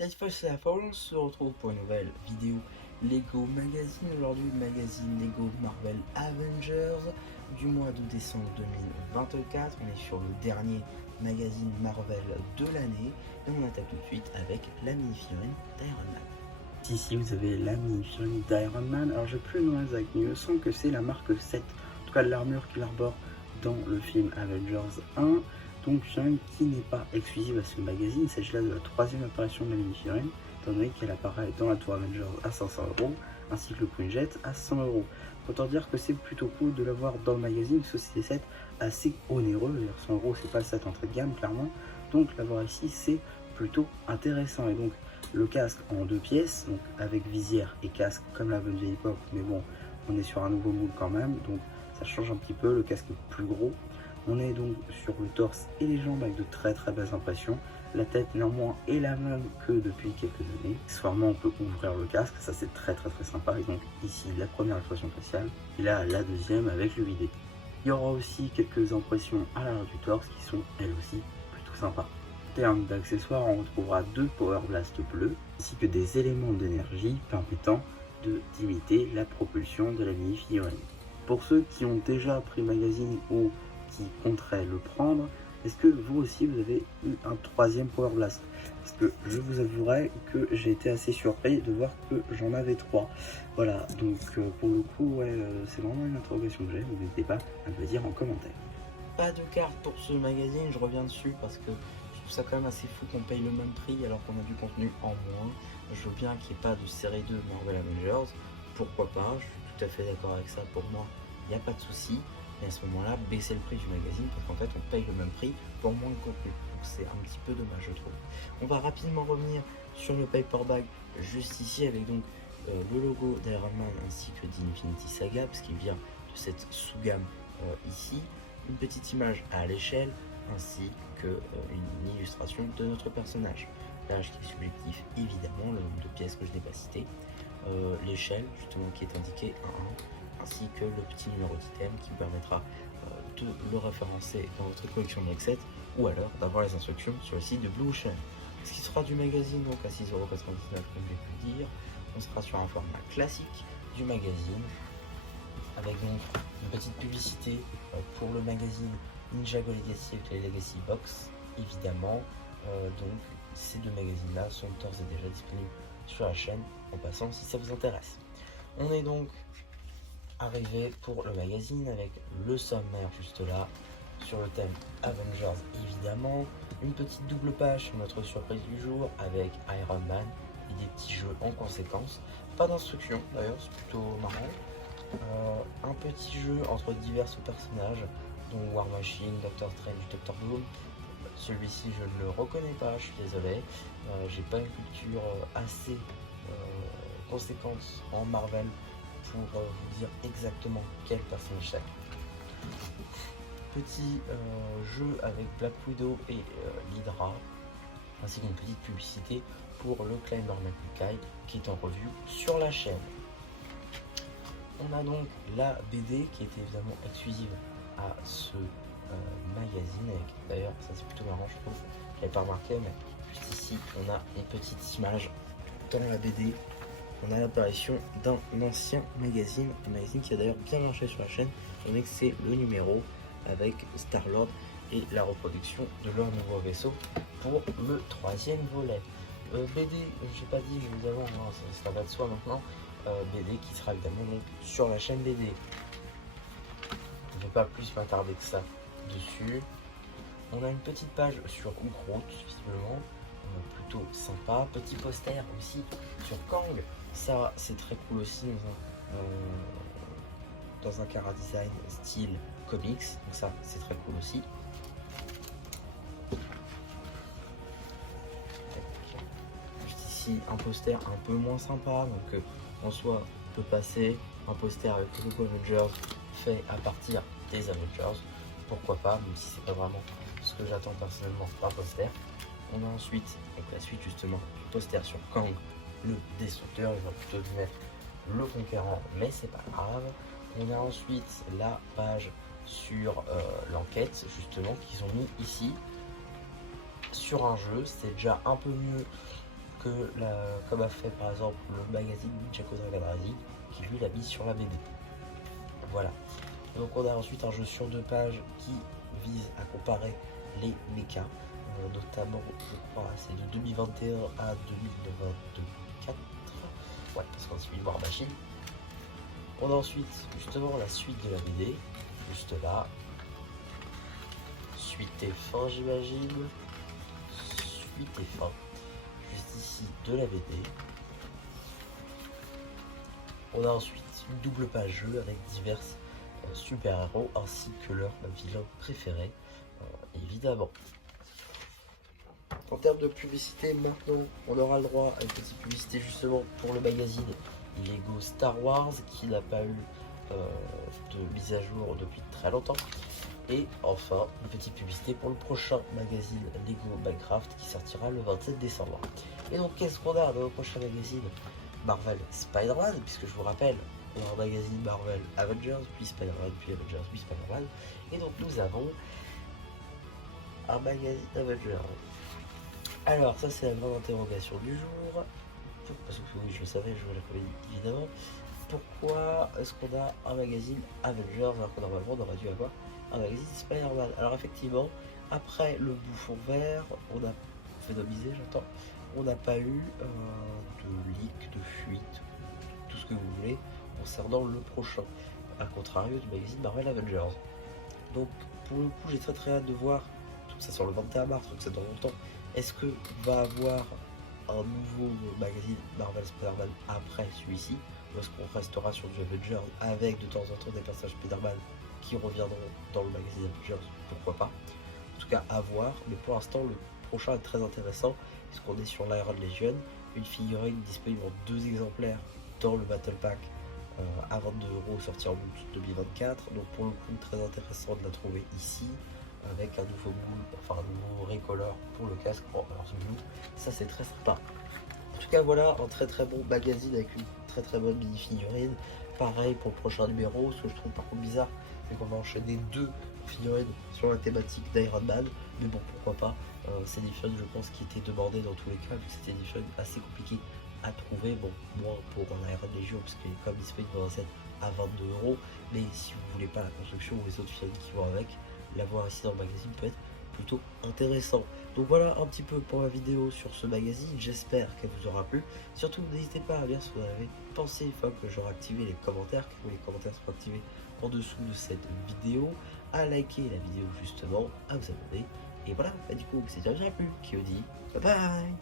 Cette fois c'est la fin, on se retrouve pour une nouvelle vidéo Lego Magazine. Aujourd'hui, magazine Lego Marvel Avengers du mois de décembre 2024. On est sur le dernier magazine Marvel de l'année et on attaque tout de suite avec la mini-figurine d'Iron Man. Ici vous avez la mini-figurine d'Iron Man. Alors j'ai plus le nom exact, mais il me semble que c'est la marque 7, en tout cas l'armure qu'il arbore dans le film Avengers 1. Donc figurine qui n'est pas exclusive à ce magazine. Il s'agit là de la troisième apparition de la mini-figurine, étant donné qu'elle apparaît dans la tour Avengers à 500 €, ainsi que le Queen à 100 €. Autant dire que c'est plutôt cool de l'avoir dans le magazine, parce que c'est des sets assez onéreux. 100 € c'est pas le set entrée de gamme clairement, donc l'avoir ici c'est plutôt intéressant. Et donc le casque en 2 pièces, donc avec visière et casque comme la bonne vieille époque, mais bon, on est sur un nouveau moule quand même, donc ça change un petit peu, le casque est plus gros. On est donc sur le torse et les jambes avec de très belles impressions. La tête néanmoins est la même que depuis quelques années. Accessoirement on peut ouvrir le casque, ça c'est très sympa. Et donc ici la première expression faciale et là la deuxième avec le vidé. Il y aura aussi quelques impressions à l'arrière du torse qui sont elles aussi plutôt sympas. En termes d'accessoires, on retrouvera 2 Power Blast bleus ainsi que des éléments d'énergie permettant d'imiter la propulsion de la mini-figurine. Pour ceux qui ont déjà pris le magazine ou qui compteraient le prendre, est-ce que vous aussi vous avez eu un 3e Power Blast? Parce que je vous avouerai que j'ai été assez surpris de voir que j'en avais 3. Voilà, donc pour le coup, ouais, c'est vraiment une interrogation que j'ai, vous n'hésitez pas à me le dire en commentaire. Pas de carte pour ce magazine, je reviens dessus parce que je trouve ça quand même assez fou qu'on paye le même prix alors qu'on a du contenu en moins. Je veux bien qu'il n'y ait pas de série 2 Marvel Avengers, pourquoi pas, je suis tout à fait d'accord avec ça, pour moi il n'y a pas de souci. Et à ce moment-là, baisser le prix du magazine parce qu'en fait on paye le même prix pour moins de contenu. Donc c'est un petit peu dommage je trouve. On va rapidement revenir sur le paperback juste ici avec donc le logo d'Iron Man ainsi que d'Infinity Saga parce qu'il vient de cette sous-gamme ici. Une petite image à l'échelle ainsi que une illustration de notre personnage. L'âge qui est subjectif évidemment, le nombre de pièces que je n'ai pas cité, l'échelle justement qui est indiquée 1-1, ainsi que le petit numéro d'item qui vous permettra de le référencer dans votre collection de set ou alors d'avoir les instructions sur le site de Blue Ocean. Ce qui sera du magazine donc à 6,99 € comme j'ai pu le dire. On sera sur un format classique du magazine avec donc une petite publicité pour le magazine Ninja Go Legacy avec les Legacy Box évidemment. Donc ces deux magazines là sont d'ores et déjà disponibles sur la chaîne en passant si ça vous intéresse. On est donc arrivé pour le magazine avec le sommaire juste là sur le thème Avengers évidemment, une petite double page sur notre surprise du jour avec Iron Man et des petits jeux en conséquence, pas d'instruction d'ailleurs, c'est plutôt marrant. Un petit jeu entre divers personnages dont War Machine, Doctor Strange, Doctor Doom. Celui-ci je ne le reconnais pas, je suis désolé, j'ai pas une culture assez conséquente en Marvel pour vous dire exactement quel personnage c'est. Petit jeu avec Black Widow et l'Hydra, ainsi qu'une petite publicité pour le Claymore McCoy qui est en revue sur la chaîne. On a donc la BD qui est évidemment exclusive à ce magazine, avec d'ailleurs ça c'est plutôt marrant je trouve, je l'avais pas remarqué mais juste ici on a une petite image dans la BD. On a l'apparition d'un ancien magazine, un magazine qui a d'ailleurs bien marché sur la chaîne, on est que c'est le numéro avec Star-Lord et la reproduction de leur nouveau vaisseau pour le 3e volet. BD, j'ai pas dit, je vous avoue, ça va de soi maintenant, BD qui sera évidemment donc sur la chaîne BD. Je ne vais pas plus m'attarder que ça dessus. On a une petite page sur Groot, visiblement, plutôt sympa. Petit poster aussi sur Kang, ça c'est très cool aussi dans un Cara Design style comics, donc ça c'est très cool aussi. Juste ici un poster un peu moins sympa, donc en soi on peut passer un poster avec le logo Avengers fait à partir des Avengers, pourquoi pas, même si c'est pas vraiment ce que j'attends personnellement d'un poster. On a ensuite donc la suite justement du poster sur Kang le Destructeur, ils vont plutôt mettre le Conquérant mais c'est pas grave. On a ensuite la page sur l'enquête justement qu'ils ont mis ici sur un jeu, c'est déjà un peu mieux comme a fait par exemple le magazine Ninjago Dragon Rising, qui lui l'a mis sur la BD. Voilà. Donc on a ensuite un jeu sur 2 pages qui vise à comparer les mechas, notamment je crois c'est de 2021 à 2024, ouais parce qu'on suit War Machine. On a ensuite justement la suite de la BD, juste là, suite et fin j'imagine, suite et fin, juste ici de la BD. On a ensuite une double page jeu avec diverses super-héros ainsi que leur vilain préféré, évidemment. En termes de publicité, maintenant, on aura le droit à une petite publicité justement pour le magazine Lego Star Wars qui n'a pas eu de mise à jour depuis très longtemps. Et enfin, une petite publicité pour le prochain magazine Lego Minecraft qui sortira le 27 décembre. Et donc, qu'est-ce qu'on a dans le prochain magazine Marvel Spider-Man, puisque je vous rappelle, on a un magazine Marvel Avengers, puis Spider-Man, puis Avengers, puis Spider-Man. Et donc, nous avons un magazine Avengers. Alors, ça, c'est la grande interrogation du jour. Parce que oui, je le savais, je la connais évidemment. Pourquoi est-ce qu'on a un magazine Avengers alors que normalement on aurait dû avoir un magazine Spider-Man? Alors effectivement, après le bouffon vert, on a phénomisé, j'entends, on n'a pas eu de leak, de fuite, tout ce que vous voulez, concernant le prochain, à contrario du magazine Marvel Avengers. Donc pour le coup, j'ai très hâte de voir, tout ça sur le 21 mars, donc c'est dans longtemps, est-ce que va avoir un nouveau magazine Marvel Spider-Man après celui-ci, ou est-ce qu'on restera sur du Avengers avec de temps en temps des personnages Spider-Man qui reviendront dans le magazine Avengers, pourquoi pas. En tout cas à voir, mais pour l'instant le prochain est très intéressant puisqu'on est sur l'Iron Legion, une figurine disponible en 2 exemplaires dans le Battle Pack à 22 € sorti en août 2024, donc pour le coup très intéressant de la trouver ici avec un nouveau moule, enfin un nouveau recolor pour le casque en Earth Blue, ça c'est très sympa. En tout cas voilà, un très bon magazine avec une très bonne mini figurine. Pareil pour le prochain numéro, ce que je trouve par contre bizarre, c'est qu'on va enchaîner 2 figurines sur la thématique d'Iron Man, mais bon pourquoi pas, c'est des figurines je pense qui étaient demandées dans tous les cas, vu que c'était des figurines assez compliquées à trouver, bon moins pour l'Iron Legion parce qu'il est comme disponible dans un set à 22 €, mais si vous voulez pas la construction ou les autres figurines qui vont avec, l'avoir ici dans le magazine peut être plutôt intéressant. Donc voilà un petit peu pour la vidéo sur ce magazine, j'espère qu'elle vous aura plu. Surtout n'hésitez pas à dire ce que vous avez pensé une fois que j'aurai activé les commentaires, que les commentaires seront activés en dessous de cette vidéo, à liker la vidéo justement, à vous abonner. Et voilà, bah du coup c'est déjà bien plu, qui vous dit bye bye.